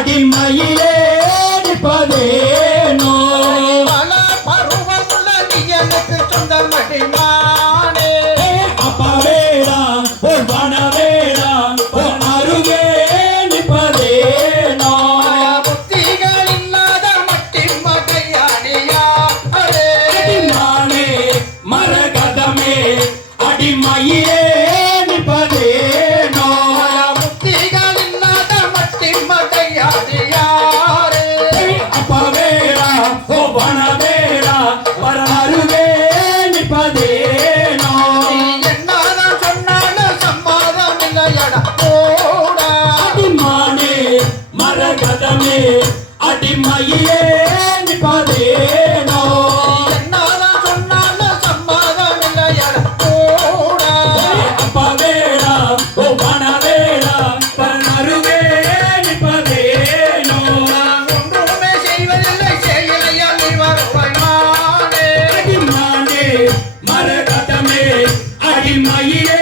அடிமையிலே போடா அடிமானே மரகதமே அடிமையே நிபதேனோ மரகதமே அடிமையிலே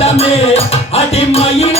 பாதமே அடிமையின்